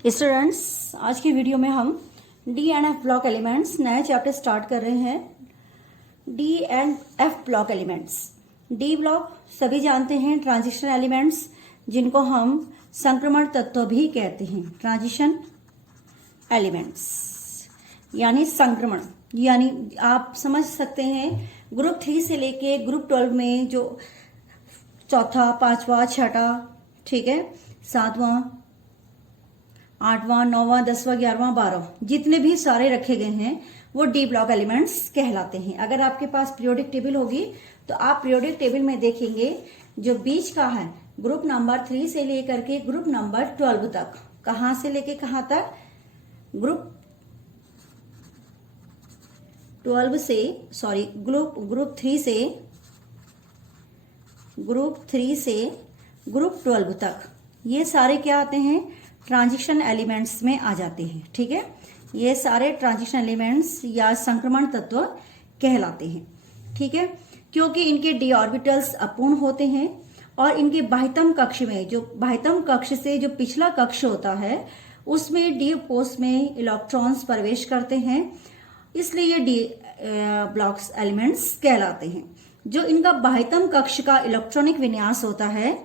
Students, आज की video में हम D and F block elements नया चैप्टर स्टार्ट कर रहे हैं। D and F block elements. D block सभी जानते हैं, ट्रांजिशन एलिमेंट्स, जिनको हम संक्रमण तत्व भी कहते हैं। ट्रांजिशन एलिमेंट्स यानी संक्रमण, यानी आप समझ सकते हैं ग्रुप 3 से लेके ग्रुप 12 में जो चौथा, पांचवा, छठा, ठीक है, सातवां, आठवां, नौवां, 10वां, 11वां, 12 जितने भी सारे रखे गए हैं वो डी ब्लॉक एलिमेंट्स कहलाते हैं। अगर आपके पास पीरियोडिक टेबल होगी तो आप पीरियोडिक टेबल में देखेंगे जो बीच का है ग्रुप नंबर 3 से लेकर के ग्रुप नंबर 12 तक। कहां से लेके कहां तक? ग्रुप 12 से, सॉरी, ग्रुप 3 से ग्रुप 12 तक ये सारे क्या आते हैं? ट्रांजिशन एलिमेंट्स में आ जाते हैं। ठीक है, ये सारे ट्रांजिशन एलिमेंट्स या संक्रमण तत्व कहलाते हैं। ठीक है, क्योंकि इनके डी ऑर्बिटल्स अपूर्ण होते हैं और इनके बाह्यतम कक्ष में, जो बाह्यतम कक्ष से जो पिछला कक्ष होता है उसमें डी कोष में इलेक्ट्रॉन्स प्रवेश करते हैं, इसलिए ये डी ब्लॉक्स एलिमेंट्स कहलाते हैं। जो इनका बाह्यतम कक्ष का इलेक्ट्रॉनिक विन्यास होता है,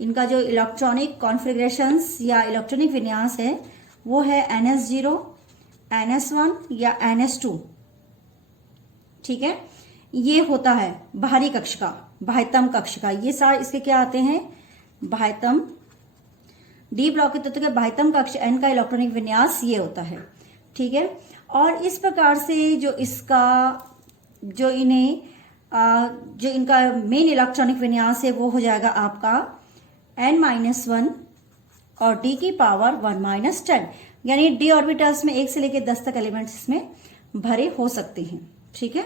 इनका जो इलेक्ट्रॉनिक कॉन्फ़िगरेशंस या इलेक्ट्रॉनिक विन्यास है वो है NS0, NS1 या NS2। ठीक है, ये होता है बाहरी कक्ष का, बाह्यतम कक्ष का। ये सारे इसके क्या आते हैं? बाह्यतम। डी ब्लॉक के तत्व के बाह्यतम कक्ष N का इलेक्ट्रॉनिक विन्यास ये होता है। ठीक है, और इस प्रकार से जो इनका मेन इलेक्ट्रॉनिक विन्यास है वो हो जाएगा आपका N-1 और D की पावर 1-10, यानी D ऑर्बिटल्स में 1 से लेकर 10 तक एलिमेंट्स इसमें भरे हो सकते हैं। ठीक है,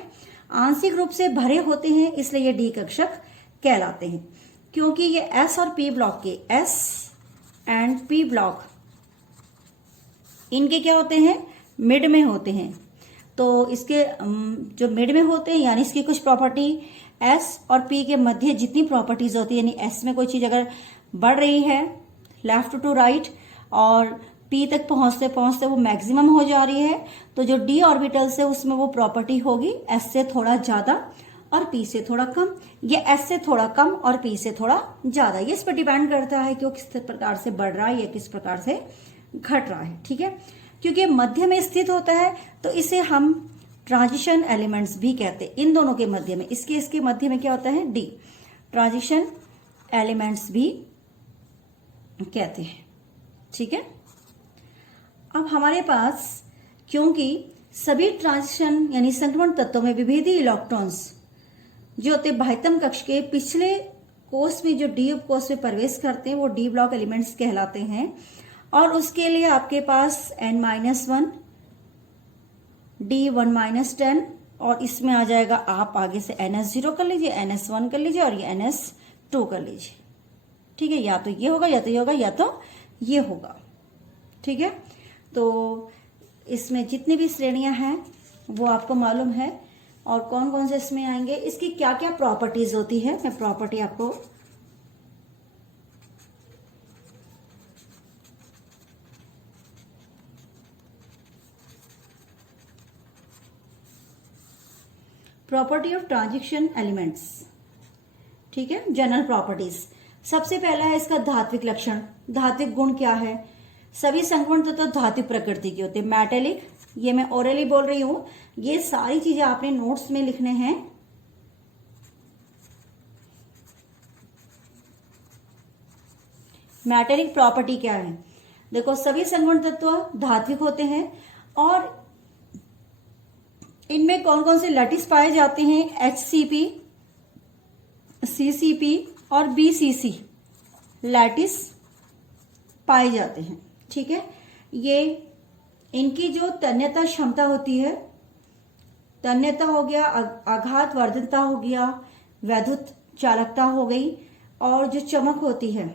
आंशिक रूप से भरे होते हैं, इसलिए ये D कक्षक कहलाते हैं। क्योंकि ये S और P ब्लॉक के, S एंड P ब्लॉक, इनके क्या होते हैं? मिड में होते हैं। तो इसके जो मिड में होते हैं यानी इसकी कुछ प्रॉपर्टी S और P के मध्य जितनी प्रॉपर्टीज होती है, यानी S में कोई चीज अगर बढ़ रही है लेफ्ट टू राइट और P तक पहुंचते पहुंचते वो मैक्सिमम हो जा रही है, तो जो D ऑर्बिटल्स है उसमें वो प्रॉपर्टी होगी S से थोड़ा ज्यादा और P से थोड़ा कम, ये S से थोड़ा कम और P से थोड़ा ज्यादा। ये इस पर डिपेंड करता है कि वो किस प्रकार से बढ़ रहा है या किस प्रकार से घट रहा है। ठीक है, क्योंकि मध्य में स्थित होता है तो इसे हम ट्रांजिशन एलिमेंट्स भी कहते हैं। इन दोनों के मध्य में, इसके मध्य में क्या होता है? डी, ट्रांजिशन एलिमेंट्स भी कहते हैं। ठीक है, अब हमारे पास, क्योंकि सभी ट्रांजिशन यानी संक्रमण तत्वों में विभेदी इलेक्ट्रॉन्स जो होते हैं बाह्यतम कक्ष के पिछले कोष में, जो डी कोष में प्रवेश करते हैं वो डी ब्लॉक एलिमेंट्स कहलाते हैं। और उसके लिए आपके पास N-1, D1-10 और इसमें आ जाएगा, आप आगे से NS0 कर लीजिए, NS1 कर लीजिए और ये NS2 कर लीजिए। ठीक है, या तो ये होगा या तो ये होगा या तो ये होगा। ठीक है, तो इसमें जितनी भी श्रेणियां हैं वो आपको मालूम है और कौन कौन से इसमें आएंगे, इसकी क्या क्या प्रॉपर्टीज होती है, मैं प्रॉपर्टी आपको प्रॉपर्टी ऑफ ट्रांजिशन एलिमेंट्स। ठीक है, जनरल प्रॉपर्टीज। सबसे पहला है इसका धात्विक लक्षण। धात्विक गुण क्या है? सभी संक्रमण तत्व धात्विक प्रकृति के होते हैं। मेटेलिक, ये मैं ओरली बोल रही हूं, ये सारी चीजें आपने नोट्स में लिखने हैं। मेटेलिक प्रॉपर्टी क्या है? देखो, सभी संक्रमण तत्व धात्विक होते हैं और इनमें कौन कौन से लैटिस पाए जाते हैं? HCP, CCP और BCC लैटिस पाए जाते हैं। ठीक है, ये इनकी जो तन्यता क्षमता होती है, तन्यता हो गया, आघात वर्धनता हो गया, वैद्युत चालकता हो गई और जो चमक होती है,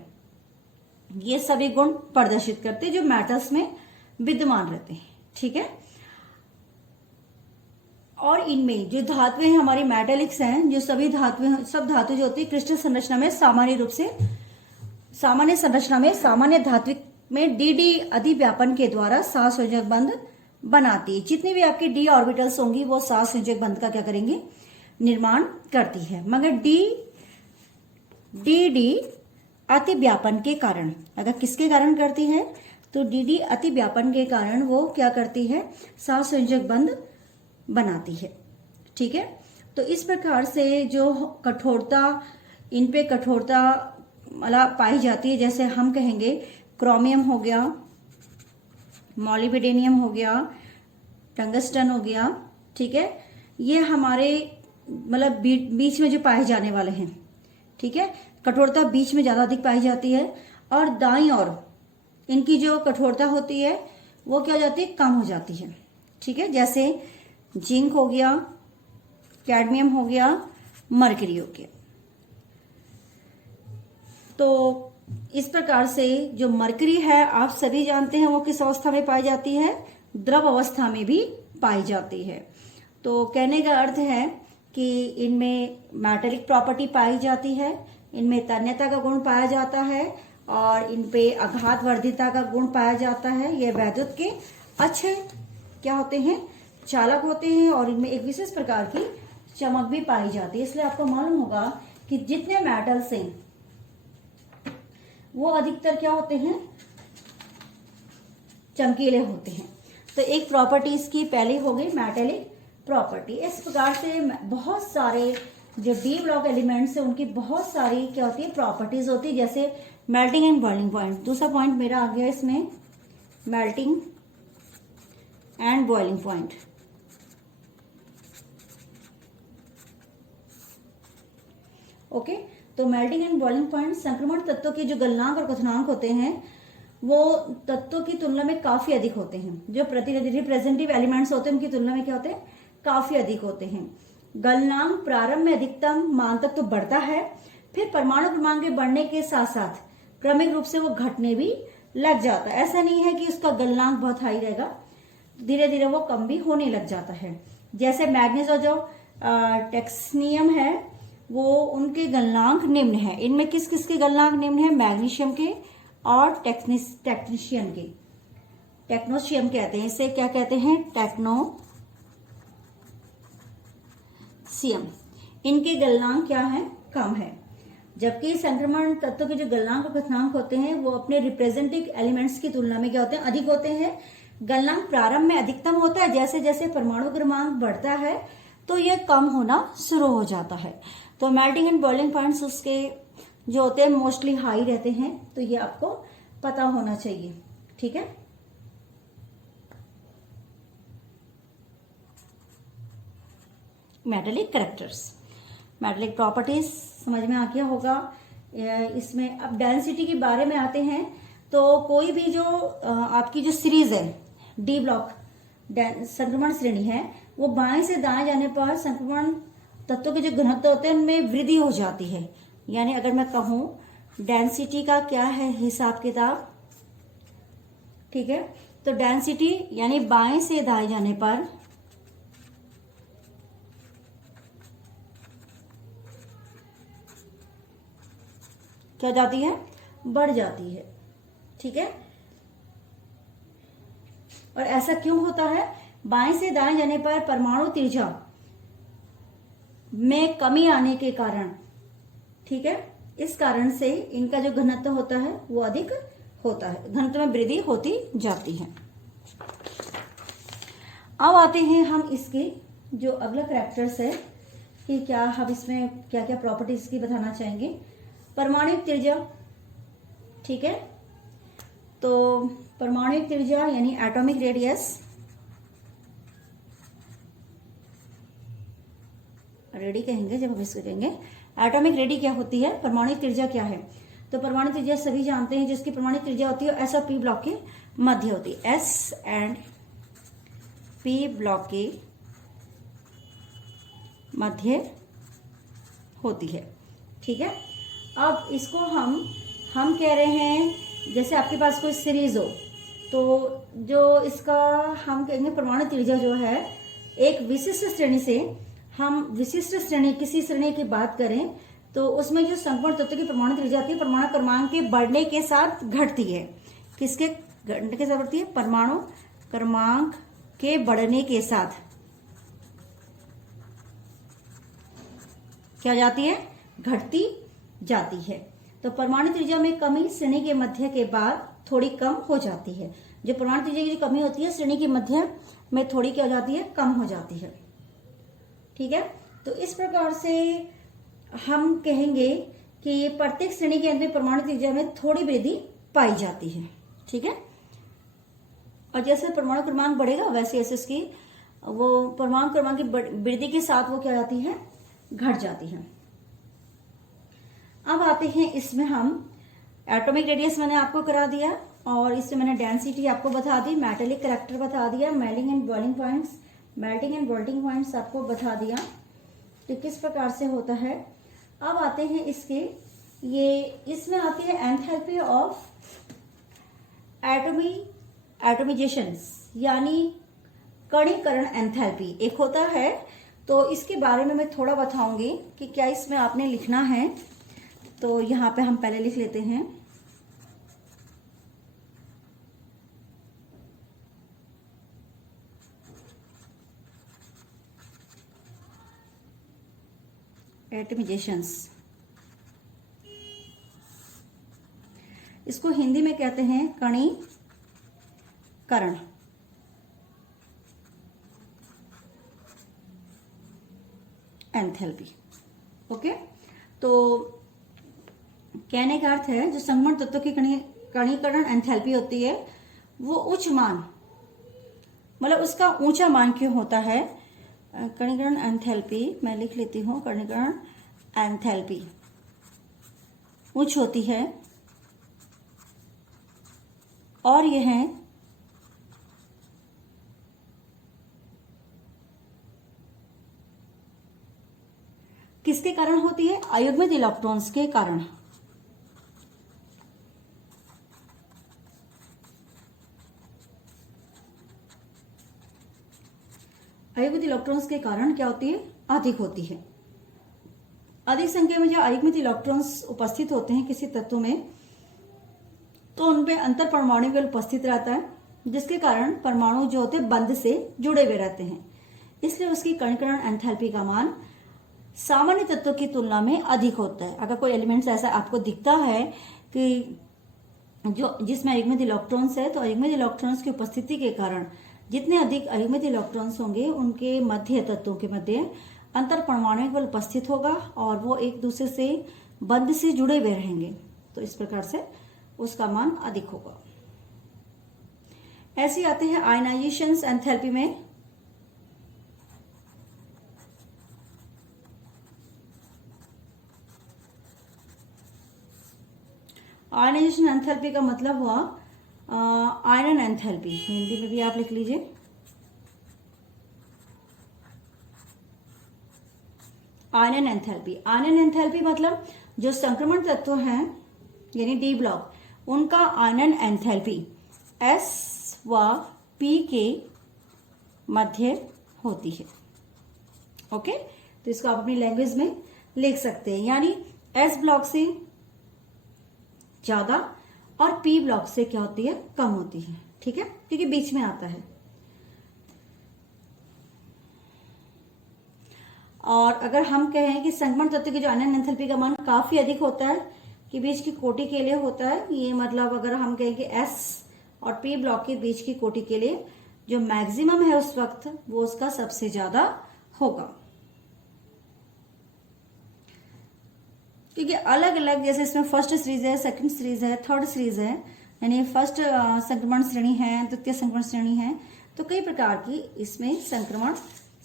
ये सभी गुण प्रदर्शित करते हैं जो मेटल्स में विद्यमान रहते हैं। ठीक है, और इनमें जो धातुएं हैं हमारी मेटेलिक्स हैं, जो सभी धातुएं, सब धातु जो होती है क्रिस्टल संरचना में सामान्य रूप से, सामान्य संरचना में सामान्य धात्विक में डी अधिव्यापन के द्वारा सहसंयोजक बंध बनाती है। जितनी भी आपकी डी ऑर्बिटल्स होंगी वो सहसंयोजक बंध का क्या करेंगे, निर्माण करती है। मगर डी अतिव्यापन के कारण, अगर किसके कारण करती है तो डी अतिव्यापन के कारण वो क्या करती है, सहसंयोजक बंध बनाती है। ठीक है, तो इस प्रकार से जो कठोरता, इन पे कठोरता मतलब पाई जाती है, जैसे हम कहेंगे क्रोमियम हो गया, मॉलिब्डेनियम हो गया, टंगस्टन हो गया। ठीक है, ये हमारे मतलब बीच में जो पाए जाने वाले हैं। ठीक है, कठोरता बीच में ज्यादा अधिक पाई जाती है और दाईं ओर इनकी जो कठोरता होती है वो क्या हो जाती है, कम हो जाती है। ठीक है, जैसे जिंक हो गया, कैडमियम हो गया, मरकरी हो गया। तो इस प्रकार से जो मरकरी है आप सभी जानते हैं वो किस अवस्था में पाई जाती है, द्रव अवस्था में भी पाई जाती है। तो कहने का अर्थ है कि इनमें मेटेलिक प्रॉपर्टी पाई जाती है, इनमें तन्यता का गुण पाया जाता है और इन पे आघात वर्धिता का गुण पाया जाता है। ये वैद्युत के अच्छे क्या होते हैं, चालक होते हैं और इनमें एक विशेष प्रकार की चमक भी पाई जाती है। इसलिए आपको मालूम होगा कि जितने मेटल्स हैं वो अधिकतर क्या होते हैं, चमकीले होते हैं। तो एक प्रॉपर्टी इसकी पहली हो गई मेटेलिक प्रॉपर्टी। इस प्रकार से बहुत सारे जो डी ब्लॉक एलिमेंट्स है उनकी बहुत सारी क्या होती है, प्रॉपर्टीज होती है, जैसे मेल्टिंग एंड बॉइलिंग पॉइंट। दूसरा पॉइंट मेरा आ गया इसमें melting and boiling point. Okay, तो मेल्टिंग एंड बॉइलिंग पॉइंट संक्रमण तत्वों के जो गलनांक और क्वथनांक होते हैं वो तत्वों की तुलना में काफी अधिक होते हैं। जो रिप्रेजेंटेटिव एलिमेंट्स होते हैं उनकी तुलना में क्या होते हैं, काफी अधिक होते हैं। गलनांक प्रारंभ में अधिकतम मान तक तो बढ़ता है, फिर परमाणु क्रमांक के बढ़ने के साथ साथ क्रमिक रूप से वो घटने भी लग जाता है। ऐसा नहीं है कि उसका गलनांक बहुत हाई रहेगा, धीरे धीरे वो कम भी होने लग जाता है। जैसे मैग्नीज और जो टेक्सनियम है वो उनके गलनांक निम्न है। इनमें किस किस के गलनांक निम्न है, मैग्नीशियम के और टेक्नीशियम के। टेक्नोशियम कहते हैं इसे, क्या कहते हैं, टेक्नोशियम। इनके गलनांक क्या है, कम है। जबकि संक्रमण तत्वों के जो गलनांक और क्वथनांक होते हैं वो अपने रिप्रेजेंटेटिव एलिमेंट्स की तुलना में क्या होते हैं, अधिक होते हैं। गलनांक प्रारंभ में अधिकतम होता है, जैसे जैसे परमाणु क्रमांक बढ़ता है तो ये कम होना शुरू हो जाता है। तो मेल्टिंग एंड बॉइलिंग पॉइंट्स उसके जो होते हैं मोस्टली हाई रहते हैं, तो ये आपको पता होना चाहिए। ठीक है, मेटेलिक कैरेक्टर्स, मेटेलिक प्रॉपर्टीज समझ में आ गया होगा। इसमें अब डेंसिटी के बारे में आते हैं। तो कोई भी जो आपकी जो सीरीज है डी ब्लॉक संक्रमण श्रेणी है वो बाएं से दाएं जाने पर संक्रमण तत्वों के जो घनत्व होते हैं उनमें वृद्धि हो जाती है। यानी अगर मैं कहूं डेंसिटी का क्या है हिसाब किताब, ठीक है, तो डेंसिटी यानी बाएं से दाएं जाने पर क्या जाती है, बढ़ जाती है। ठीक है, और ऐसा क्यों होता है, बाएं से दाएं जाने पर परमाणु त्रिज्या में कमी आने के कारण, ठीक है, इस कारण से इनका जो घनत्व होता है वो अधिक होता है, घनत्व में वृद्धि होती जाती है। अब आते हैं हम इसके जो अगला कैरेक्टर्स है कि क्या हम इसमें क्या क्या प्रॉपर्टीज की बताना चाहेंगे। परमाणुक त्रिज्या, ठीक है, तो परमाणुक त्रिज्या यानी एटॉमिक रेडियस, रेडी कहेंगे जब हम इसको कहेंगे। एटॉमिक रेडी क्या होती है, परमाणुक त्रिज्या क्या है, तो परमाणु त्रिज्या सभी जानते हैं, जिसकी परमाणु त्रिज्या होती है एस और पी ब्लॉक के मध्य होती है, एस एंड पी ब्लॉक के मध्य होती है। ठीक है, अब इसको हम कह रहे हैं जैसे आपके पास कोई सीरीज हो तो जो इसका हम कहेंगे परमाणु त्रिज्या जो है एक विशिष्ट श्रेणी से, हम विशिष्ट श्रेणी किसी श्रेणी की बात करें तो उसमें जो संक्रमण तत्व की परमाणु त्रिज्या आती है परमाणु क्रमांक के बढ़ने के साथ घटती है। किसके घटने के साथ बढ़ती है? परमाणु क्रमांक के बढ़ने के साथ क्या जाती है? घटती जाती है। तो परमाणु त्रिज्या में कमी श्रेणी के मध्य के बाद थोड़ी कम हो जाती है। जो परमाणु त्रिज्या की जो कमी होती है श्रेणी के मध्य में थोड़ी क्या हो जाती है? कम हो जाती है। ठीक है, तो इस प्रकार से हम कहेंगे कि प्रत्येक श्रेणी के अंत में परमाणु त्रिज्या में थोड़ी वृद्धि पाई जाती है। ठीक है, और जैसे परमाणु क्रमांक बढ़ेगा वैसे ऐसे इसकी वो परमाणु क्रमांक की वृद्धि के साथ वो क्या जाती है? घट जाती है। अब आते हैं इसमें हम एटॉमिक रेडियस मैंने आपको करा दिया और इससे मैंने डेंसिटी आपको बता दी, मेटेलिक करैक्टर बता दिया, मेल्टिंग एंड बॉइलिंग पॉइंट्स आपको बता दिया तो किस प्रकार से होता है। अब आते हैं इसके इसमें आती है एंथैल्पी ऑफ एटोमिजेशन यानी कणीकरण एंथैल्पी एक होता है। तो इसके बारे में मैं थोड़ा बताऊंगी कि क्या इसमें आपने लिखना है। तो यहाँ पे हम पहले लिख लेते हैं एटमिजेशंस, इसको हिंदी में कहते हैं कणीकरण। एंथैल्पी। ओके, तो कहने का अर्थ है जो संगमण तत्व की कणीकरण एंथैल्पी होती है वो उच्च मान मतलब उसका ऊंचा मान क्यों होता है? कणीकरण एंथैल्पी मैं लिख लेती हूं, कणीकरण एंथैल्पी उच्च होती है और यह किसके कारण होती है? अयुग्मित इलेक्ट्रॉन्स के कारण। अयुग्मित इलेक्ट्रॉन्स के कारण क्या होती है? अधिक होती है। अधिक संख्या में जो अयुग्मित इलेक्ट्रॉन्स उपस्थित होते हैं किसी तत्व में तो उनमें अंतर परमाणु बल उपस्थित रहता है जिसके कारण परमाणु जो होते हैं बंध से जुड़े हुए रहते हैं, इसलिए उसकी कणीकरण एंथैल्पी का मान सामान्य तत्वों की तुलना में अधिक होता है। अगर कोई एलिमेंट्स ऐसा आपको दिखता है कि जो जिसमें अयुग्मित इलेक्ट्रॉन्स है तो अयुग्मित इलेक्ट्रॉन्स की उपस्थिति के कारण जितने अधिक अयुग्मित इलेक्ट्रॉन्स होंगे उनके मध्य तत्वों के मध्य अंतर परमाणु बल उपस्थित होगा और वो एक दूसरे से बंध से जुड़े हुए रहेंगे, तो इस प्रकार से उसका मान अधिक होगा। ऐसे आते हैं आयनाइजेशन एंथैल्पी में। आयनाइजेशन एंथैल्पी का मतलब हुआ आयनन एंथैल्पी, हिंदी में भी आप लिख लीजिए। आयनन एंथैल्पी मतलब जो संक्रमण तत्व हैं यानी डी ब्लॉक उनका आयनन एंथैल्पी S व P के मध्य होती है। ओके, तो इसको आप अपनी लैंग्वेज में लिख सकते हैं, यानी S ब्लॉक से ज्यादा और P ब्लॉक से क्या होती है? कम होती है। ठीक है, क्योंकि बीच में आता है। और अगर हम कहें कि संक्रमण तत्व की जो आयनन एंथैल्पी का मान काफी अधिक होता है कि बीच की कोटि के लिए होता है, ये मतलब अगर हम कहें कि S और P ब्लॉक के बीच की कोटि के लिए जो मैक्सिमम है उस वक्त वो उसका सबसे ज्यादा होगा, क्योंकि अलग अलग जैसे इसमें फर्स्ट सीरीज है, सेकंड सीरीज है, थर्ड सीरीज है, यानी फर्स्ट संक्रमण श्रेणी है, द्वितीय संक्रमण श्रेणी है, तो कई प्रकार की इसमें संक्रमण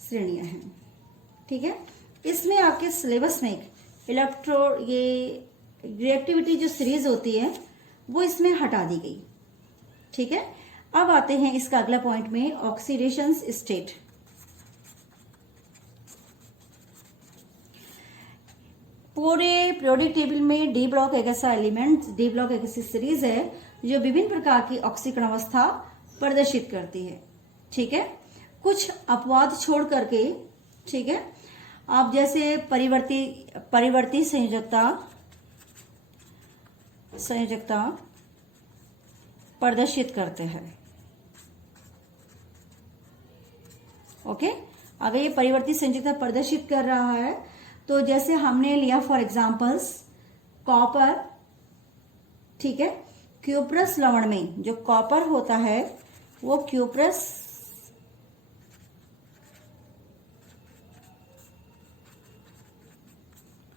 श्रेणियां हैं। ठीक है, इसमें आपके सिलेबस में ये रिएक्टिविटी जो सीरीज होती है वो इसमें हटा दी गई। ठीक है, अब आते हैं इसका अगला पॉइंट में ऑक्सीडेशन स्टेट। पूरे पीरियोडिक टेबल में डी ब्लॉक एक ऐसा एलिमेंट, डी ब्लॉक एक ऐसी सीरीज है जो विभिन्न प्रकार की ऑक्सीकरण अवस्था प्रदर्शित करती है। ठीक है, कुछ अपवाद छोड़ करके, ठीक है, आप जैसे परिवर्ती संयोजकता प्रदर्शित करते हैं। ओके, अगर ये परिवर्तित संयोजकता प्रदर्शित कर रहा है तो जैसे हमने लिया फॉर एग्जांपल्स कॉपर, ठीक है, क्यूप्रस लवण में जो कॉपर होता है वो क्यूप्रस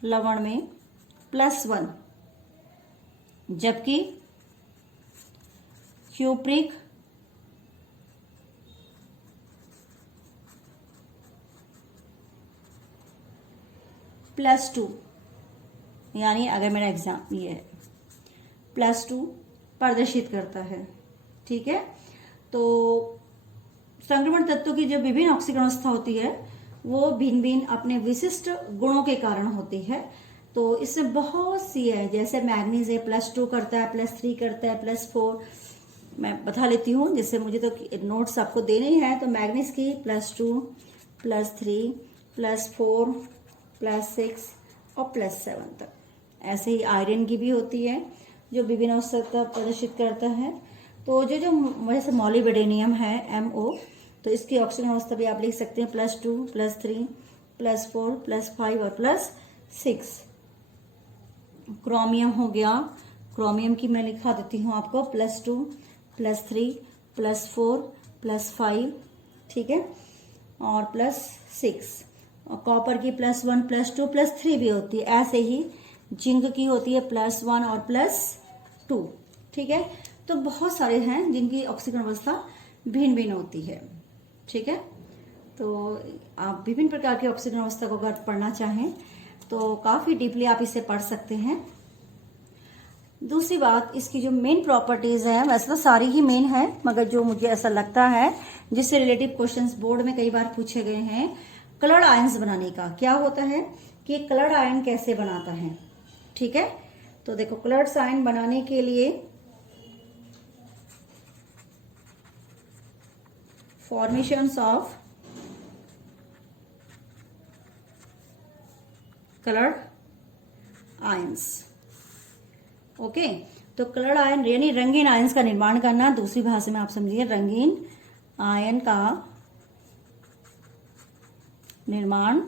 लवण में +1, जबकि क्यूप्रिक +2, यानी अगर मेरा एग्जाम ये है +2 प्रदर्शित करता है। ठीक है, तो संक्रमण तत्वों की जो विभिन्न ऑक्सीकरण अवस्था होती है वो भिन्न भिन्न अपने विशिष्ट गुणों के कारण होती है। तो इसमें बहुत सी है, जैसे मैग्नीज है +2 करता है, +3 करता है, +4, मैं बता लेती हूँ जैसे मुझे तो नोट्स आपको देने ही है। तो मैग्नीज की +2, +3, +4, +6 और +7 तक। ऐसे ही आयरन की भी होती है जो विभिन्न अवस्था प्रदर्शित करता है। तो जो जैसे मॉलिब्डेनियम है MO, तो इसकी ऑक्सीजन अवस्था भी आप लिख सकते हैं +2, +3, +4, +5 और +6। क्रोमियम हो गया, क्रोमियम की मैं लिखा देती हूँ आपको +2, +3, +4, +5, ठीक है, और +6। और कॉपर की +1, +2, +3 भी होती है। ऐसे ही जिंक की होती है +1 और +2, ठीक है। तो बहुत सारे हैं जिनकी ऑक्सीकरण अवस्था भिन्न भिन्न होती है। ठीक है, तो आप विभिन्न प्रकार की ऑक्सीकरण अवस्था को अगर पढ़ना चाहें तो काफी डीपली आप इसे पढ़ सकते हैं। दूसरी बात, इसकी जो मेन प्रॉपर्टीज है, वैसे तो सारी ही मेन है, मगर जो मुझे ऐसा लगता है जिससे रिलेटिव क्वेश्चंस बोर्ड में कई बार पूछे गए हैं, कलर्ड आयंस बनाने का क्या होता है कि कलर्ड आयन कैसे बनाता है। ठीक है, तो देखो कलर्ड आयन बनाने के लिए formations of coloured ions. Okay, तो कलर्ड आयन यानी रंगीन आयंस का निर्माण करना, दूसरी भाषा में आप समझिए रंगीन आयन का निर्माण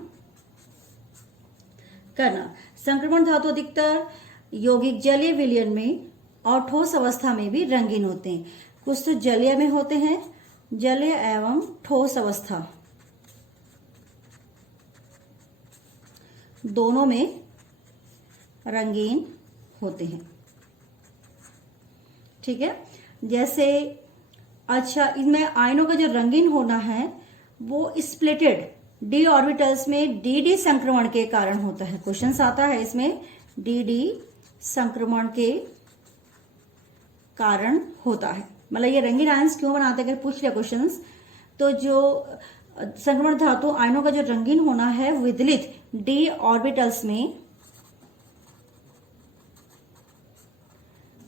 करना। संक्रमण धातु अधिकतर यौगिक जलीय विलयन में और ठोस अवस्था में भी रंगीन होते हैं। कुछ तो जलीय में होते हैं, जलीय एवं ठोस अवस्था दोनों में रंगीन होते हैं। ठीक है, जैसे अच्छा, इनमें आयनों का जो रंगीन होना है वो स्प्लिटेड डी ऑर्बिटल्स में डी संक्रमण के कारण होता है। क्वेश्चंस आता है इसमें डी संक्रमण के कारण होता है। मतलब ये रंगीन आयंस क्यों बनाते हैं अगर पूछ लिया क्वेश्चंस, तो जो संक्रमण धातु आयनों का जो रंगीन होना है विदलित डी ऑर्बिटल्स में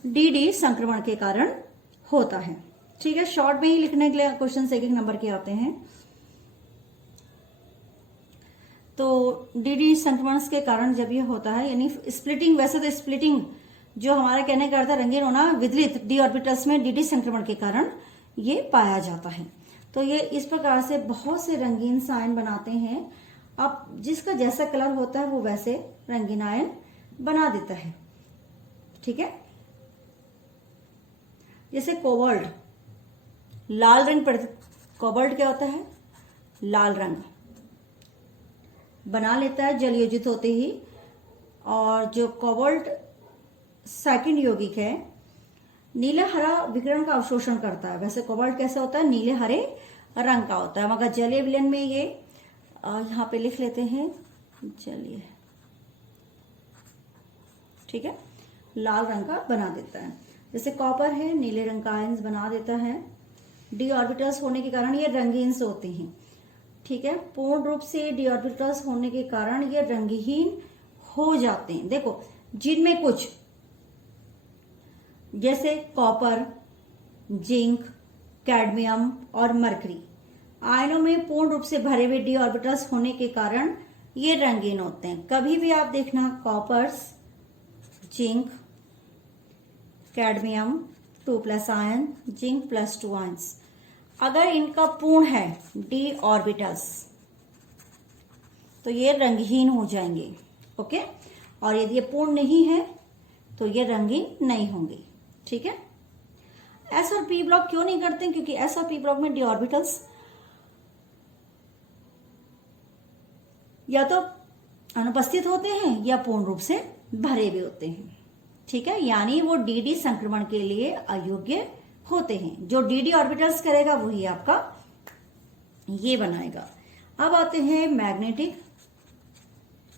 डी संक्रमण के कारण होता है। ठीक है, शॉर्ट में ही लिखने के लिए क्वेश्चन एक एक नंबर के आते हैं। तो डी संक्रमण के कारण जब ये होता है, यानी स्प्लिटिंग, वैसे तो स्प्लिटिंग जो हमारा कहने का अर्थ है रंगीन होना विदलित डी ऑर्बिटल्स में डी संक्रमण के कारण ये पाया जाता है। तो ये इस प्रकार से बहुत से रंगीन आयन बनाते हैं। अब जिसका जैसा कलर होता है वो वैसे रंगीन आयन बना देता है। ठीक है, जैसे कोबाल्ट, लाल रंग पर कोबाल्ट क्या होता है, लाल रंग बना लेता है जल योजित होते ही। और जो कोबाल्ट सेकंड यौगिक है नीले हरा विकिरण का अवशोषण करता है। वैसे कोबाल्ट कैसा होता है, नीले हरे रंग का होता है, मगर जलीय विलयन में ये यहाँ पे लिख लेते हैं जलीय, ठीक है, लाल रंग का बना देता है। जैसे कॉपर है, नीले रंग का आयंस बना देता है। डी ऑर्बिटल्स होने के कारण ये रंगीन से होते हैं। ठीक है, पूर्ण रूप से डी ऑर्बिटल्स होने के कारण ये रंगहीन हो जाते हैं। देखो जिनमें कुछ जैसे कॉपर, जिंक, कैडमियम और मरकरी आयनों में पूर्ण रूप से भरे हुए डी ऑर्बिटल्स होने के कारण ये रंगीन होते हैं। कभी भी आप देखना coppers, zinc, cadmium 2 plus ion, zinc plus 2 ions. अगर इनका पूर्ण है d ऑर्बिटल्स तो ये रंगहीन हो जाएंगे, ओके। और यदि ये पूर्ण नहीं है तो ये रंगीन नहीं होंगे, ठीक है। एस और पी ब्लॉक क्यों नहीं करते? क्योंकि एस और पी ब्लॉक में डी ऑर्बिटल्स या तो अनुपस्थित होते हैं या पूर्ण रूप से भरे हुए होते हैं, ठीक है। यानी वो डी संक्रमण के लिए अयोग्य होते हैं। जो डी ऑर्बिटल्स करेगा वही आपका ये बनाएगा। अब आते हैं मैग्नेटिक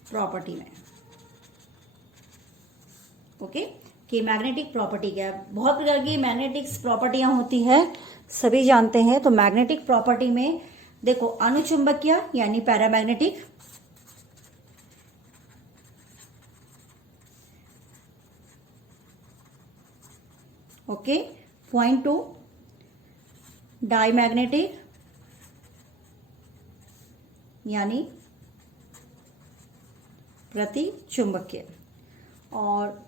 प्रॉपर्टी में, ओके। कि मैग्नेटिक प्रॉपर्टी क्या है? बहुत प्रकार की मैग्नेटिक प्रॉपर्टियां होती है, सभी जानते हैं। तो मैग्नेटिक प्रॉपर्टी में देखो, अनुचुंबकीय यानी पैरामैग्नेटिक, ओके। पॉइंट 2 डाईमैग्नेटिक यानी प्रति चुंबकीय। और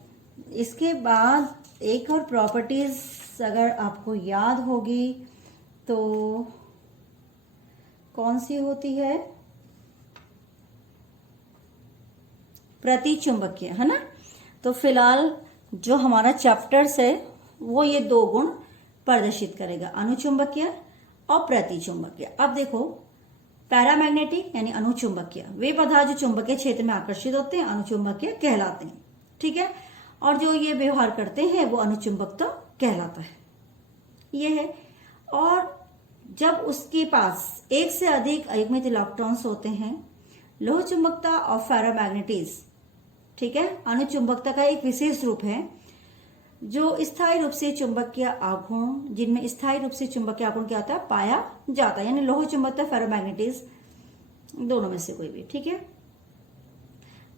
इसके बाद एक और प्रॉपर्टीज अगर आपको याद होगी तो कौन सी होती है? प्रति चुंबकीय, है ना। तो फिलहाल जो हमारा चैप्टर्स है वो ये 2 गुण प्रदर्शित करेगा, अनुचुंबकीय और प्रति चुंबकीय। अब देखो, पैरामैग्नेटिक यानी अनुचुंबकीय, वे पदार्थ जो चुंबकीय क्षेत्र में आकर्षित होते हैं अनुचुंबकीय कहलाते हैं, ठीक है। और जो ये व्यवहार करते हैं वो अनुचुंबकत्व कहलाता है, ये है। और जब उसके पास एक से अधिक अयुग्मित इलेक्ट्रॉन्स होते हैं, लोह चुंबकता और फेरोमैग्नेटिज्म, ठीक है, अनुचुंबकता का एक विशेष रूप है जो स्थायी रूप से चुंबकीय आघूर्ण, जिनमें स्थायी रूप से चुंबकीय आघूर्ण क्या होता है? पाया जाता है। यानी लोह चुंबकता, फेरोमैग्नेटिज्म, दोनों में से कोई भी, ठीक है।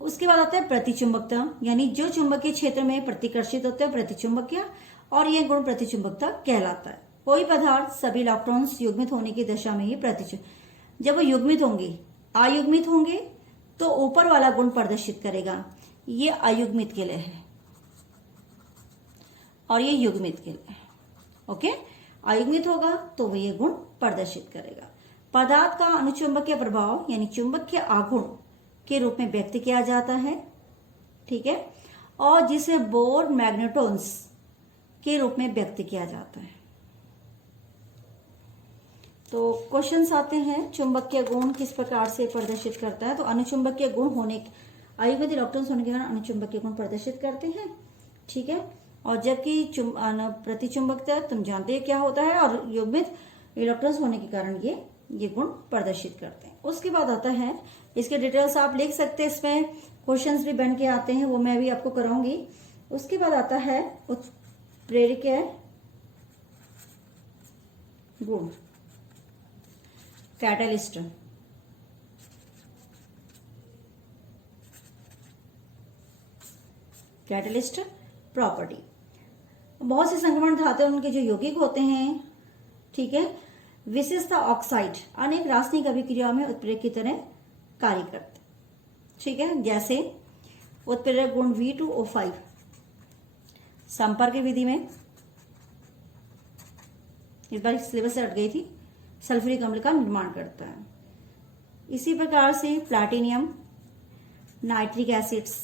उसके बाद आता है प्रतिचुंबकता, यानी जो चुंबकीय क्षेत्र में प्रतिकर्षित होते हैं प्रतिचुंबकीय, और यह गुण प्रतिचुंबकता कहलाता है। कोई पदार्थ सभी इलेक्ट्रॉन्स युग्मित होने की दशा में ही जब वो युग्मित होंगे, अयुग्मित होंगे तो ऊपर वाला गुण प्रदर्शित करेगा। ये अयुग्मित के लिए है और ये युग्मित के लिए, ओके। अयुग्मित होगा तो वो ये गुण प्रदर्शित करेगा। पदार्थ का अनुचुंबकीय प्रभाव यानी चुंबकीय आघूर्ण के रूप में व्यक्त किया जाता है, ठीक है। और जिसे बोर मैग्नेटोन्स के रूप में व्यक्त किया जाता है। तो क्वेश्चंस आते हैं, चुंबकीय गुण किस प्रकार से प्रदर्शित करता है? तो अनुचुंबकीय गुण होने, अयुग्मित इलेक्ट्रॉन्स होने के कारण अनुचुंबकीय गुण प्रदर्शित करते हैं, ठीक है। और जबकि प्रतिचुंबकता तुम जानते हैं क्या होता है, और युग्मित इलेक्ट्रॉन्स होने के कारण ये गुण प्रदर्शित करते हैं। उसके बाद आता है, इसके डिटेल्स आप लिख सकते हैं, इसमें क्वेश्चंस भी बन के आते हैं, वो मैं भी आपको कराऊंगी। उसके बाद आता है उत्प्रेरकीय गुण, कैटलिस्ट, कैटलिस्ट प्रॉपर्टी। बहुत से संक्रमण धातु उनके जो यौगिक होते हैं, ठीक है, विशेषता ऑक्साइड अनेक रासायनिक अभिक्रियाओं में उत्प्रेरक की तरह कार्य करते, ठीक है। जैसे उत्प्रेरक गुण V2O5 संपर्क विधि में, इस बार सिलेबस से हट गई थी, सल्फ्यूरिक अम्ल का निर्माण करता है। इसी प्रकार से प्लैटिनियम, नाइट्रिक एसिड्स,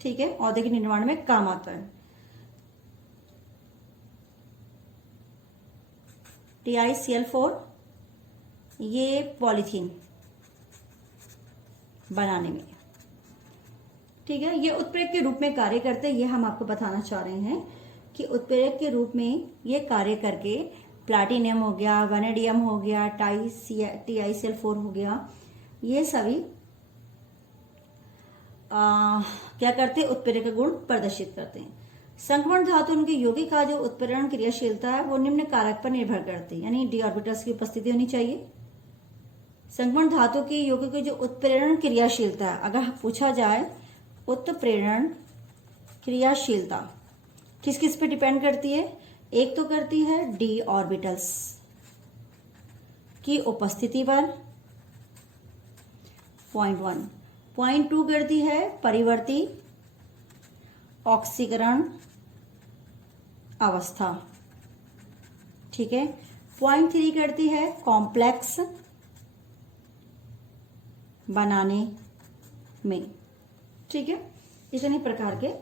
ठीक है, औद्योगिक के निर्माण में काम आता है। TiCl4 ये पॉलीथीन बनाने में, ठीक है, ये उत्प्रेरक के रूप में कार्य करते हैं। ये हम आपको बताना चाह रहे हैं कि उत्प्रेरक के रूप में ये कार्य करके प्लैटिनियम हो गया, वैनेडियम हो गया, TiCl4 हो गया, ये सभी क्या करते हैं? उत्प्रेरक गुण प्रदर्शित करते हैं। संक्रमण धातु उनके यौगिक का जो उत्प्रेरण क्रियाशीलता है वो निम्न कारक पर निर्भर करती है, यानी डी ऑर्बिटल्स की उपस्थिति होनी चाहिए। संक्रमण धातु की यौगिक की जो उत्प्रेरण क्रियाशीलता है, अगर पूछा जाए उत्प्रेरण क्रियाशीलता किस किस पे डिपेंड करती है? एक तो करती है डी ऑर्बिटल्स की उपस्थिति पर, पॉइंट 1। पॉइंट 2 करती है परिवर्ती ऑक्सीकरण अवस्था। ठीक है। पॉइंट 3 करती है कॉम्प्लेक्स बनाने में। ठीक है, इतने प्रकार के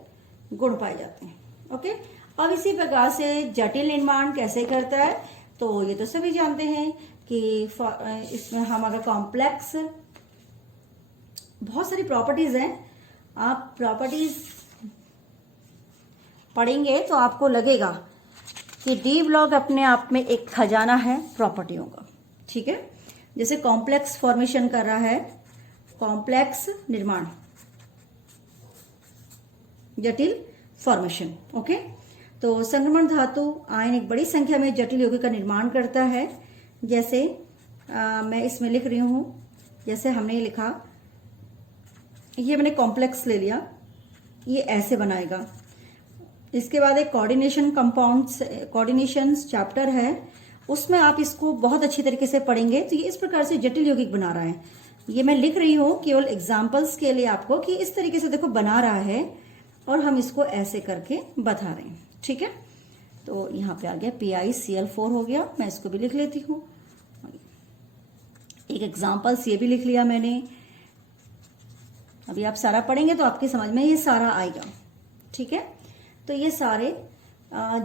गुण पाए जाते हैं। ओके, अब इसी प्रकार से जटिल निर्माण कैसे करता है, तो ये तो सभी जानते हैं कि इसमें हम अगर कॉम्प्लेक्स, बहुत सारी प्रॉपर्टीज हैं, आप प्रॉपर्टीज पढ़ेंगे तो आपको लगेगा कि डी ब्लॉक अपने आप में एक खजाना है प्रॉपर्टियों का। ठीक है, जैसे कॉम्प्लेक्स फॉर्मेशन कर रहा है, कॉम्प्लेक्स निर्माण, जटिल फॉर्मेशन। ओके, तो संक्रमण धातु आयन एक बड़ी संख्या में जटिल यौगिक का निर्माण करता है। जैसे मैं इसमें लिख रही हूं, जैसे हमने लिखा, ये मैंने कॉम्प्लेक्स ले लिया, ये ऐसे बनाएगा। इसके बाद एक कोऑर्डिनेशन कंपाउंड्स, कोऑर्डिनेशन चैप्टर है, उसमें आप इसको बहुत अच्छी तरीके से पढ़ेंगे। तो ये इस प्रकार से जटिल यौगिक बना रहा है। ये मैं लिख रही हूं केवल एग्जाम्पल्स के लिए आपको, कि इस तरीके से देखो बना रहा है और हम इसको ऐसे करके बता रहे हैं। ठीक है, तो यहाँ पे आ गया PiCl4 हो गया, मैं इसको भी लिख लेती हूँ। एक एग्जाम्पल्स ये भी लिख लिया मैंने। अभी आप सारा पढ़ेंगे तो आपकी समझ में ये सारा आएगा। ठीक है, तो ये सारे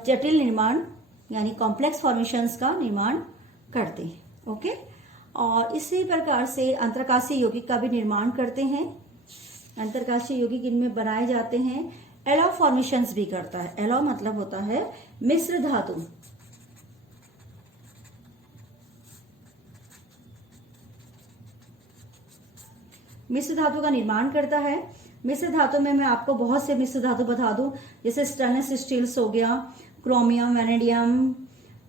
जटिल निर्माण यानी कॉम्प्लेक्स फॉर्मेशंस का निर्माण करते हैं। ओके, और इसी प्रकार से अंतरकाशीय यौगिक का भी निर्माण करते हैं। अंतरकाशीय यौगिक इनमें बनाए जाते हैं। एलॉ फॉर्मेशंस भी करता है। एलॉ मतलब होता है मिश्र धातु। मिश्र धातु का निर्माण करता है। मिश्र धातु में मैं आपको बहुत से मिश्र धातु बता दूं, जैसे स्टेनलेस स्टील्स हो गया, क्रोमियम, वैनेडियम,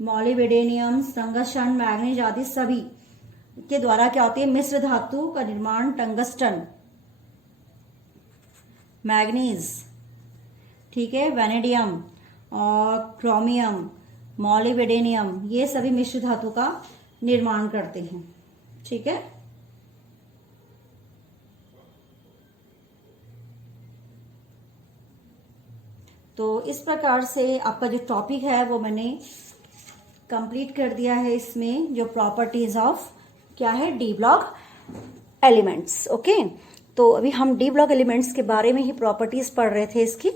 मॉलिब्डेनियम, टंगस्टन, मैग्नीज आदि सभी के द्वारा क्या होती है मिश्र धातु का निर्माण। टंगस्टन, मैग्नीज, ठीक है, वैनेडियम और क्रोमियम, मॉलिब्डेनियम, ये सभी मिश्र धातु का निर्माण करते हैं। ठीक है, तो इस प्रकार से आपका जो टॉपिक है वो मैंने कंप्लीट कर दिया है। इसमें जो प्रॉपर्टीज ऑफ क्या है, डी ब्लॉक एलिमेंट्स। ओके, तो अभी हम डी ब्लॉक एलिमेंट्स के बारे में ही प्रॉपर्टीज पढ़ रहे थे इसकी,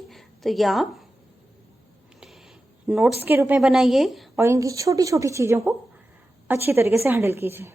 तो ये आप नोट्स के रूप में बनाइए और इनकी छोटी छोटी चीजों को अच्छी तरीके से हैंडल कीजिए।